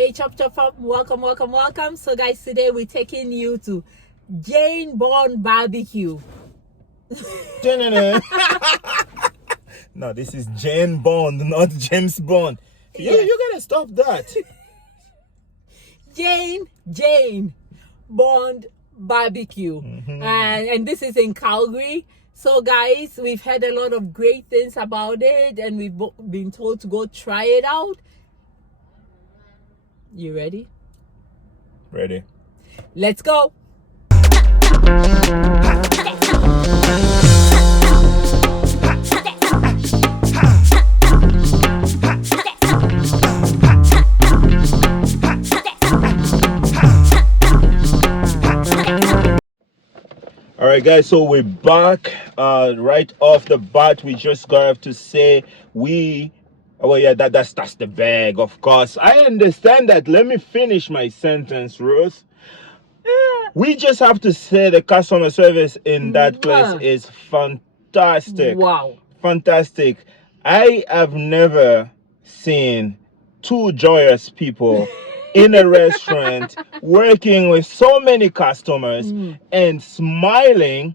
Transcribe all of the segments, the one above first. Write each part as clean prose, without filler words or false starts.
Hey, chop chop up, welcome. So guys, today we're taking you to Jane Bond Barbecue. No, this is Jane Bond, not James Bond. You gotta stop that. Jane Bond Barbecue. And this is in Calgary. So guys, we've heard a lot of great things about it and we've been told to go try it out. You ready? Ready. Let's go. All right, guys, so we're back. Right off the bat, we just got to say that's the bag, of course. I understand that. Let me finish my sentence, Ruth. We just have to say the customer service in that place is fantastic. Wow. Fantastic. I have never seen two joyous people in a restaurant working with so many customers and smiling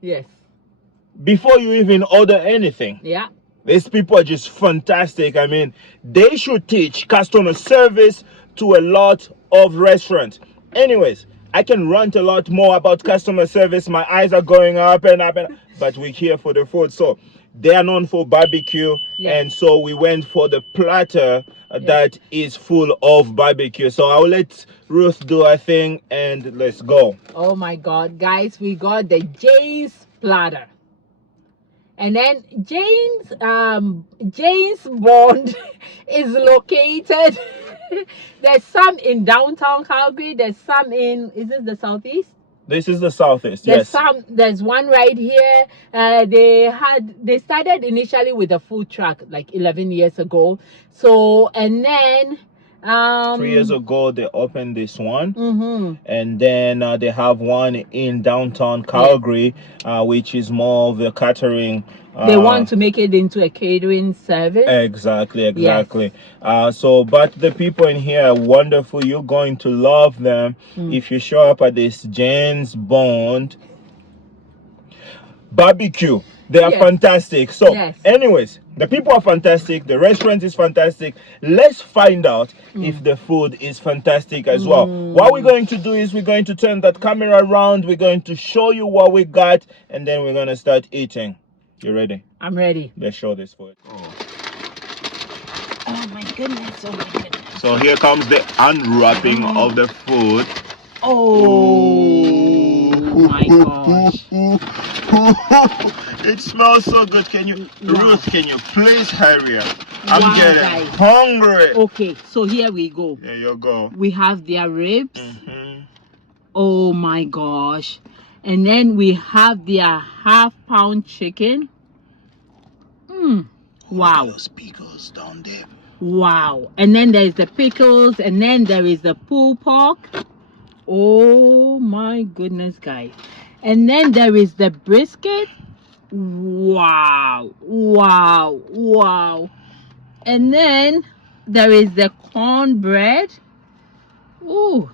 before you even order anything. Yeah. These people are just fantastic. I mean, they should teach customer service to a lot of restaurants. Anyways, I can rant a lot more about customer service. My eyes are going up and up, but we're here for the food. So they are known for barbecue, and so we went for the platter that is full of barbecue. So I'll let Ruth do her thing and let's go. Oh my God, guys, we got the Jane's platter. And then Jane's Bond is located. There's some in downtown Calgary. There's some in, is this the southeast? This is the southeast. Yes. There's one right here. They started initially with a food truck like 11 years ago. So, and then 3 years ago they opened this one, and then they have one in downtown Calgary, which is more of the catering. They want to make it into a catering service. Exactly. But the people in here are wonderful. You're going to love them if you show up at this Jane's Bond Barbecue. They are fantastic. So anyways, the people are fantastic, the restaurant is fantastic. Let's find out if the food is fantastic as well. What we're going to do is we're going to turn that camera around, we're going to show you what we got, and then we're going to start eating. You ready? I'm ready. Let's show this food. Oh my goodness. So here comes the unwrapping of the food. Oh my gosh. It smells so good. Ruth, can you please hurry up? I'm getting hungry. Okay, so here we go. There you go. We have their ribs. Oh my gosh. And then we have their half-pound chicken. Wow. Those pickles down there. Wow. And then there's the pickles, and then there is the pulled pork. Oh my goodness, guys. And then there is the brisket. Wow. And then there is the cornbread. Ooh.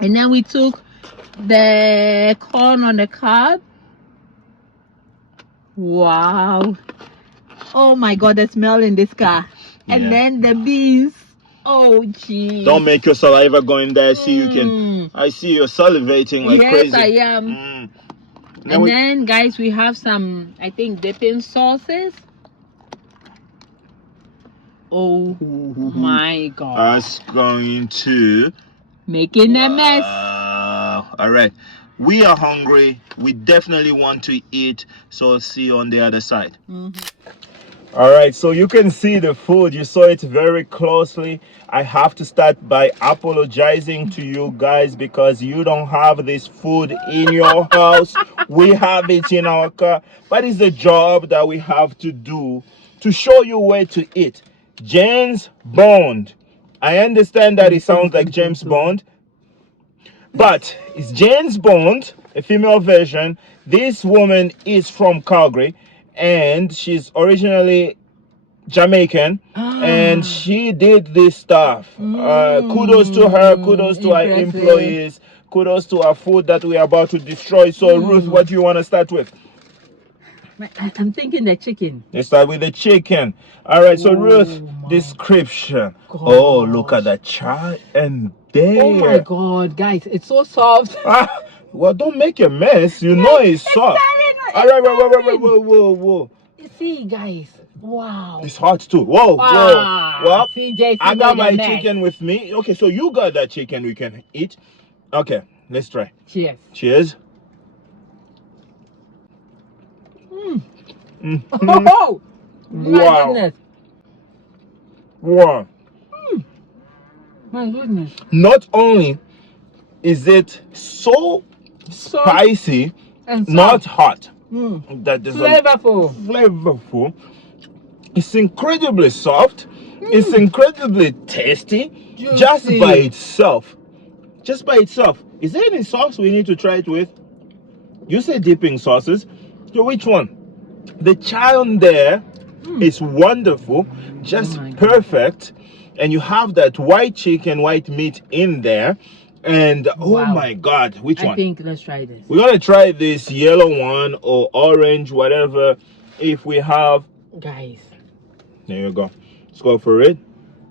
And then we took the corn on the cob. Wow. Oh my God, the smell in this car. And then the beans. Oh geez. Don't make your saliva go in there. I see you're salivating like crazy. Yes, I am. And then guys, we have some, I think, dipping sauces. Oh my God. That's going to making a mess. All right. We are hungry. We definitely want to eat. So see you on the other side. All right, so you can see the food. You saw it very closely. I have to start by apologizing to you guys because you don't have this food in your house. We have it in our car. But it's the job that we have to do to show you where to eat. Jane's Bond. I understand that it sounds like James Bond, but it's Jane's Bond, a female version. This woman is from Calgary, and she's originally Jamaican, and she did this stuff. Kudos to her, kudos to our Impressive. employees, kudos to our food that we are about to destroy. So Ruth, what do you want to start with? I'm thinking the chicken. Let's start with the chicken. All right, so Ruth, my description. gosh. Oh, look at the char and there. Oh my god, guys, it's so soft. Well, don't make a mess. You know it's soft. All right, whoa. You see, guys. Wow. It's hot too. Whoa. Well, CJ, I got my chicken with me. Okay, so you got that chicken we can eat. Okay, let's try. Cheers. Cheers. Oh, my Wow. goodness. Wow. My goodness. Not only is it so spicy, and not hot. That is flavorful. It's incredibly soft. It's incredibly tasty. Juicy. Just by itself. Is there any sauce we need to try it with? You say dipping sauces. So which one? The chion there is wonderful, just perfect. And you have that white chicken, white meat in there. And oh my god, which one? I think let's try this. We're gonna try this yellow one or orange, whatever. If we have, guys, there you go. Let's go for it.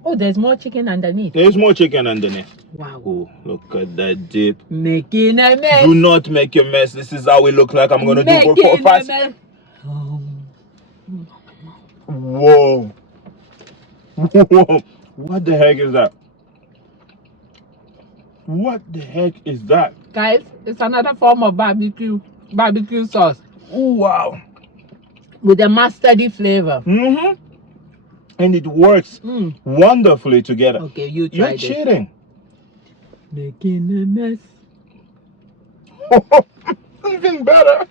Oh, there's more chicken underneath. There's more chicken underneath. Wow. Oh, look at that dip. Making a mess. Do not make a mess. This is how we look like. I'm gonna do for fast. Whoa. Whoa. What the heck is that? What the heck is that? Guys, it's another form of barbecue sauce. Oh, wow. With a mustardy flavor. And it works wonderfully together. Okay, you try this. You're cheating. Making a mess. Even better.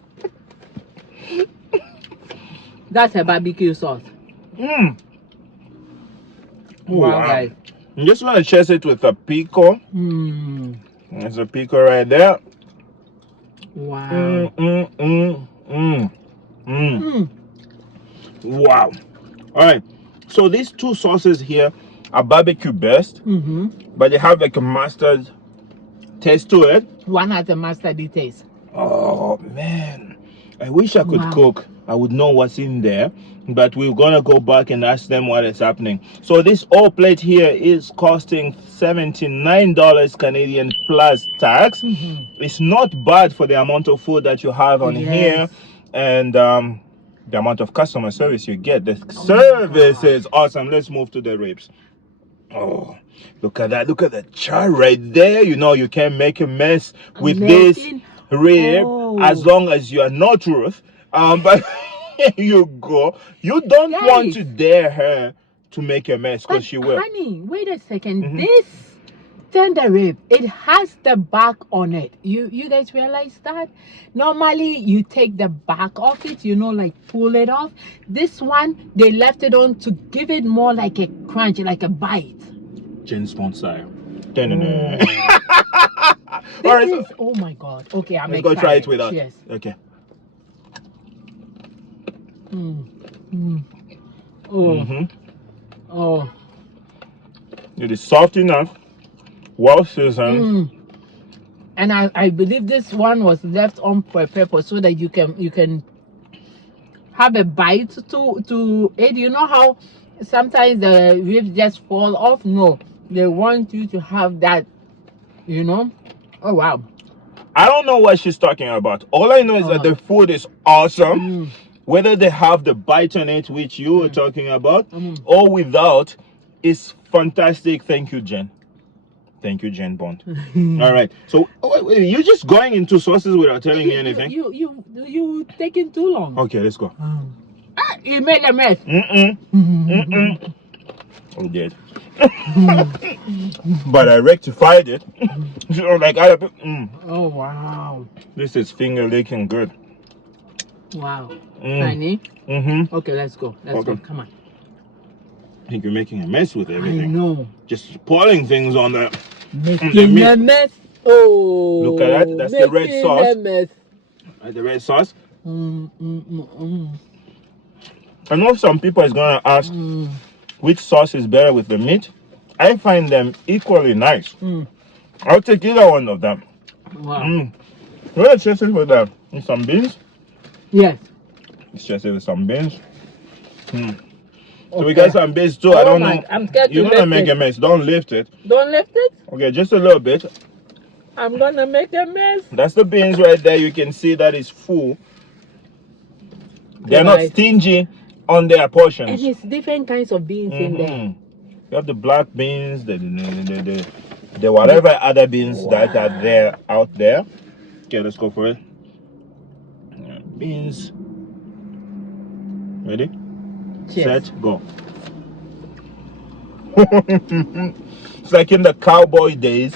That's a barbecue sauce. Wow, guys. I'm just gonna chase it with a pico. There's a pico right there. Wow. Wow. All right. So these two sauces here are barbecue based, but they have like a mustard taste to it. One has a mustardy taste. Oh man, I wish I could cook. I would know what's in there, but we're gonna go back and ask them what is happening. So this whole plate here is costing $79 Canadian plus tax. It's not bad for the amount of food that you have on here, and the amount of customer service you get. The service is awesome. Let's move to the ribs. Oh, look at that. Look at the char right there. You know you can make a mess with this rib as long as you are not Ruth. But here you go. You don't want to dare her to make a mess because she will. Honey, wait a second. This tender rib, it has the back on it. You guys realize that? Normally you take the back off it, you know, like pull it off. This one, they left it on to give it more like a crunch, like a bite. James Bond style. Oh my god. Okay, I'm excited. Let's go try it without. Yes. Okay. Oh. It is soft enough, well seasoned. And I believe this one was left on for a purpose so that you can have a bite to it. You know how sometimes the ribs just fall off? No, they want you to have that, you know. Oh wow. I don't know what she's talking about. All I know is that the food is awesome. Whether they have the bite on it, which you were talking about, or without, is fantastic. Thank you, Jen. Thank you, Jen Bond. All right. So you're just going into sauces without telling me anything. You taking too long. Okay, let's go. You made a mess. Oh, dead. But I rectified it. So, like Oh wow. This is finger licking good. Wow. Honey. Okay, let's go. Let's go. Come on. I think you're making a mess with everything. I know. Just spoiling things on the Making a mess. Oh. Look at that. That's the red sauce. A mess. The red sauce. I know some people is gonna ask which sauce is better with the meat. I find them equally nice. I'll take either one of them. Wow. Let's chase it with some beans. Yes. Let's chase it with some beans. So Okay. we got some beans too. Oh I don't my, know. I'm scared You're to gonna lift make it. a mess. Don't lift it. Don't lift it. Okay, just a little bit. I'm gonna make a mess. That's the beans right there. You can see that is full. They're not Guys. stingy on their portions. And it's different kinds of beans in there. You have the black beans, the whatever other beans that are there out there. Okay, let's go for it. Beans. Ready? Cheers. Set, go. It's like in the cowboy days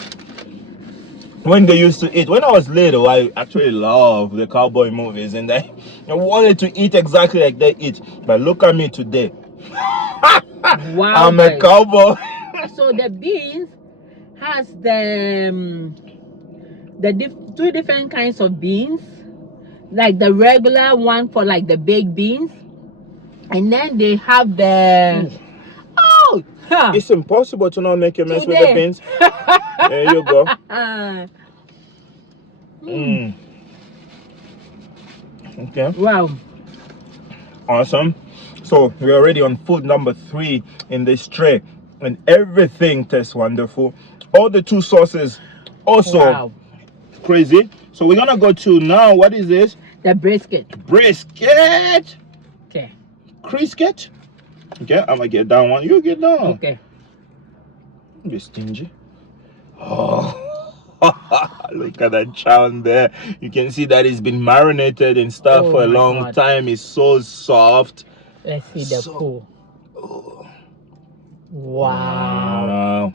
when they used to eat. When I was little, I actually loved the cowboy movies, and I wanted to eat exactly like they eat. But look at me today. Wow, I'm a cowboy. So the beans has the two different kinds of beans, like the regular one for like the baked beans, and then they have the It's impossible to not make a mess with the beans. There you go. Okay. Wow. Awesome. So we're already on food number 3 in this tray, and everything tastes wonderful. All the 2 sauces also crazy. So we're gonna go to now. What is this? The brisket. Brisket. Okay. Brisket. Okay, I'm gonna get that one. You get that one. Okay. Be stingy. Oh. Look at that chow there. You can see that it's been marinated and stuff for a long time. It's so soft. Let's see the pool. Oh. Wow.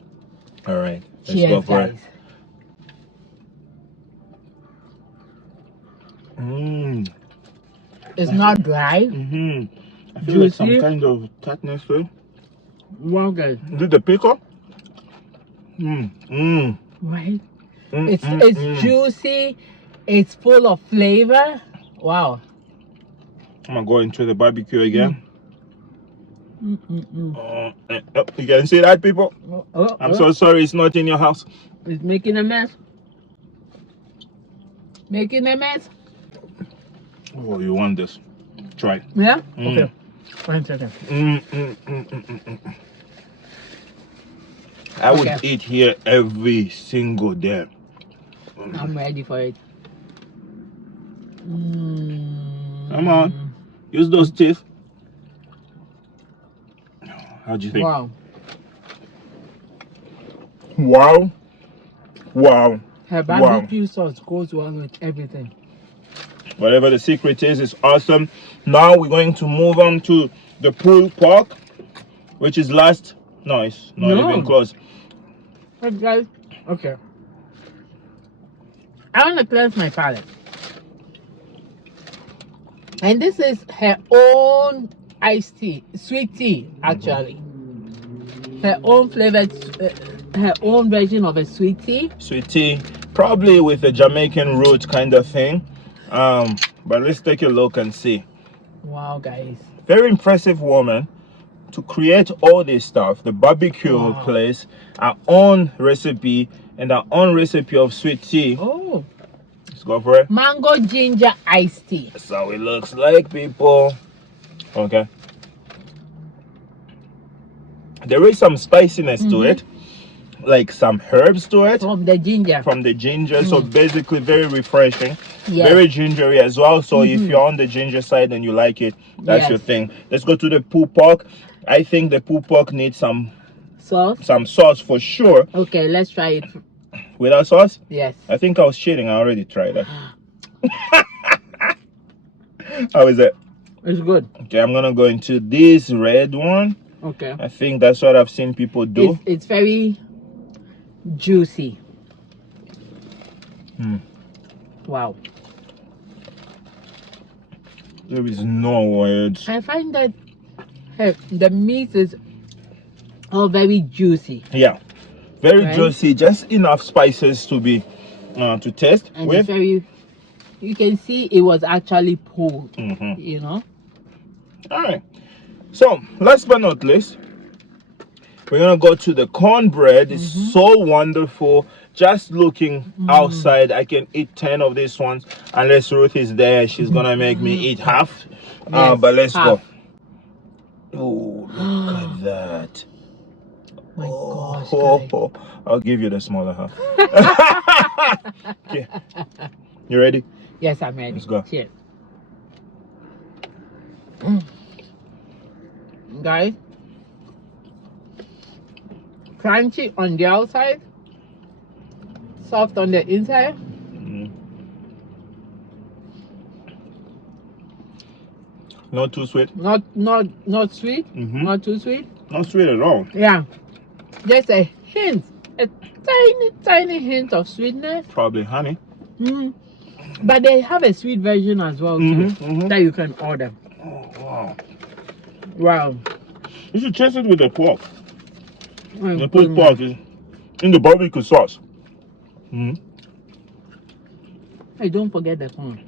All right. Let's Cheers, go for guys. it. It's not dry. I feel like some kind of tartness too. Wow, guys. Is it the pickle? Right. It's juicy. It's full of flavor. Wow. I'm gonna go into the barbecue again. You can see that, people? I'm so sorry it's not in your house. It's making a mess. Making a mess. Oh, you want this? Try. Yeah? Okay. 1 second. I would eat here every single day. I'm ready for it. Come on. Use those teeth. How do you think? Wow. Wow. Wow. Her barbecue sauce goes well with everything. Whatever the secret is, it's awesome. Now we're going to move on to the pulled pork, which is last. No, it's not even close. Hey guys, okay. I want to cleanse my palate. And this is her own iced tea, sweet tea, actually. Her own flavored, her own version of a sweet tea. Sweet tea, probably with a Jamaican root kind of thing. But let's take a look and see. Wow, guys. Very impressive woman to create all this stuff. The barbecue place, our own recipe, and our own recipe of sweet tea. Oh. Let's go for it. Mango ginger iced tea. That's how it looks like, people. Okay. There is some spiciness to it, like some herbs to it. From the ginger. From the ginger. So basically very refreshing. Yes. Very gingery as well. So if you're on the ginger side and you like it, that's your thing. Let's go to the pulled pork. I think the pulled pork needs some sauce. Some sauce for sure. Okay, let's try it. Without sauce? Yes. I think I was cheating. I already tried that. How is it? It's good. Okay, I'm gonna go into this red one. Okay. I think that's what I've seen people do. It's very juicy. Wow. There is no words. I find that the meat is all very juicy. Yeah, very juicy. Just enough spices to be to taste and with. It's very. You can see it was actually pulled. You know. All right. So last but not least, we're gonna go to the cornbread. It's so wonderful. Just looking outside, I can eat 10 of these ones. Unless Ruth is there, she's gonna make me eat half. Yes, But let's half. go. Oh, look at that. My gosh, Oh, I'll give you the smaller half. Okay. You ready? Yes, I'm ready. Let's go. Cheers. Guys, crunchy on the outside, soft on the inside. Not too sweet. Not sweet. Not too sweet. Not sweet at all. Yeah, just a hint, a tiny hint of sweetness. Probably honey. But they have a sweet version as well too, that you can order. Oh, wow. Wow. You should taste it with the pork. My The pulled pork is in the barbecue sauce. Hey, don't forget the corn.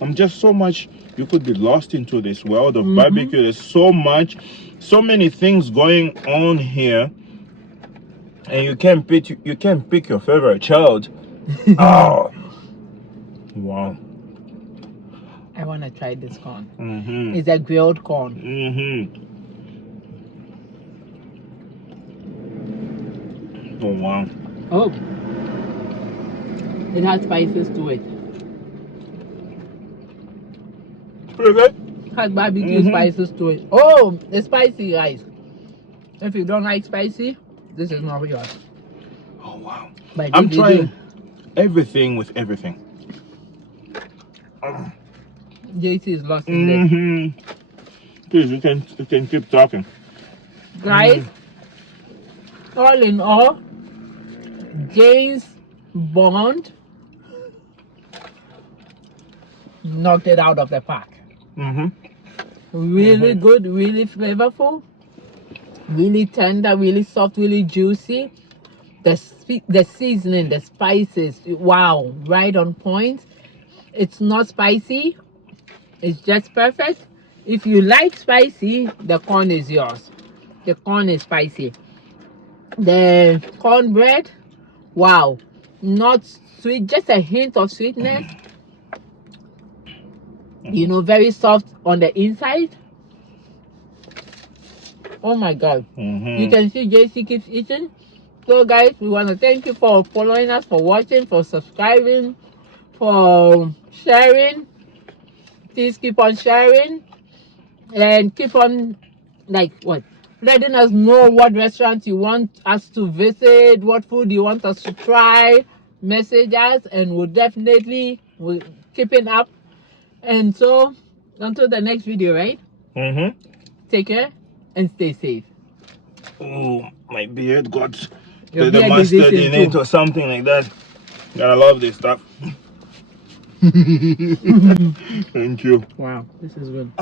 I'm just so much. You could be lost into this world of barbecue. There's so much, so many things going on here, and you can't pick your favorite child. Oh, wow! I want to try this corn. It's a grilled corn. Oh wow! Oh, it has spices to it. Pretty good. Has barbecue spices to it. Oh, it's spicy, guys. If you don't like spicy, this is not yours. Oh wow! But I'm trying everything with everything. JC is lost in this. Please, you can keep talking. Guys, all in all, James Bond knocked it out of the park. Really good, really flavorful, really tender, really soft, really juicy. The seasoning, the spices, wow, right on point. It's not spicy, it's just perfect. If you like spicy, the corn is yours. The corn is spicy. The cornbread, wow, not sweet, just a hint of sweetness. You know, very soft on the inside. Oh my God. You can see JC keeps eating. So guys, we want to thank you for following us, for watching, for subscribing, for sharing. Please keep on sharing and keep on letting us know what restaurant you want us to visit, what food you want us to try. Message us and we'll definitely keep it up. And so until the next video, right? Take care and stay safe. Oh, my beard got Your the beard is mustard eating in it too. or something like that. Gotta love this stuff. Thank you. Wow, this is good.